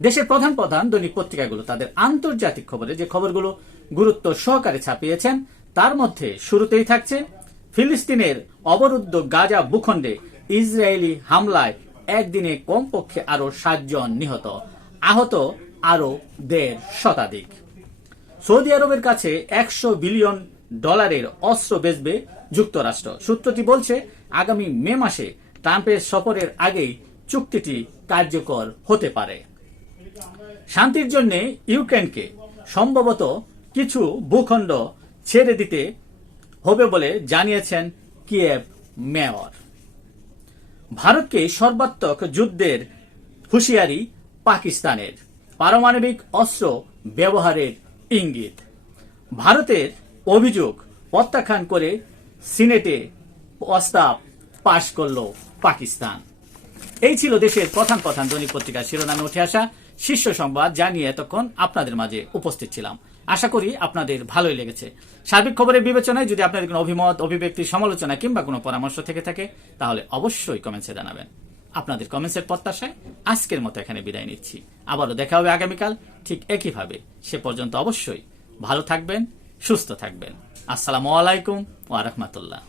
দেশের প্রধান প্রধান দৈনিক পত্রিকাগুলো তাদের আন্তর্জাতিক খবরে যে খবরগুলো গুরুত্ব সহকারে ছাপিয়েছেন তার মধ্যে শুরুতেই থাকছে ফিলিস্তিনের অবরুদ্ধ গাজা ভূখণ্ডে ইসরায়েলি হামলায় একদিনে কমপক্ষে আরো 7 জন নিহত, আহত আরো 1.5 শতাধিক। সৌদি আরবের কাছে $100 বিলিয়ন অস্ত্র বেচবে যুক্তরাষ্ট্র। সূত্রটি বলছে আগামী মে মাসে ট্রাম্পের সফরের আগেই চুক্তিটি কার্যকর হতে পারে। শান্তির জন্য ইউক্রেনকে সম্ভবত কিছু ভূখণ্ড ছেড়ে দিতে হবে বলে জানিয়েছেন কিয়েভ মেয়র। ভারতকে সর্বাত্মক যুদ্ধের হুঁশিয়ারি পাকিস্তানের, পারমাণবিক অস্ত্র ব্যবহারের ইঙ্গিত। ভারতের অভিযোগ প্রত্যাখ্যান করে সিনেটে প্রস্তাব পাশ করল পাকিস্তান। এই ছিল দেশের প্রধান প্রধান দৈনিক পত্রিকার শিরোনামে উঠে আসা শীর্ষ সংবাদ, যা নিয়ে এতক্ষণ আপনাদের মাঝে উপস্থিত ছিলাম। আশা করি আপনাদের ভালোই লেগেছে। সার্বিক খবরের বিবেচনায় যদি আপনাদের কোনো অভিমত, অভিব্যক্তি, সমালোচনা কিংবা কোনো পরামর্শ থেকে থাকে তাহলে অবশ্যই কমেন্টসে জানাবেন। আপনাদের কমেন্টসের প্রত্যাশায় আজকের মতো এখানে বিদায় নিচ্ছি। আবারও দেখা হবে আগামীকাল ঠিক একইভাবে। সে পর্যন্ত অবশ্যই ভালো থাকবেন, সুস্থ থাকবেন। আসসালামু আলাইকুম ওয়া রাহমাতুল্লাহ।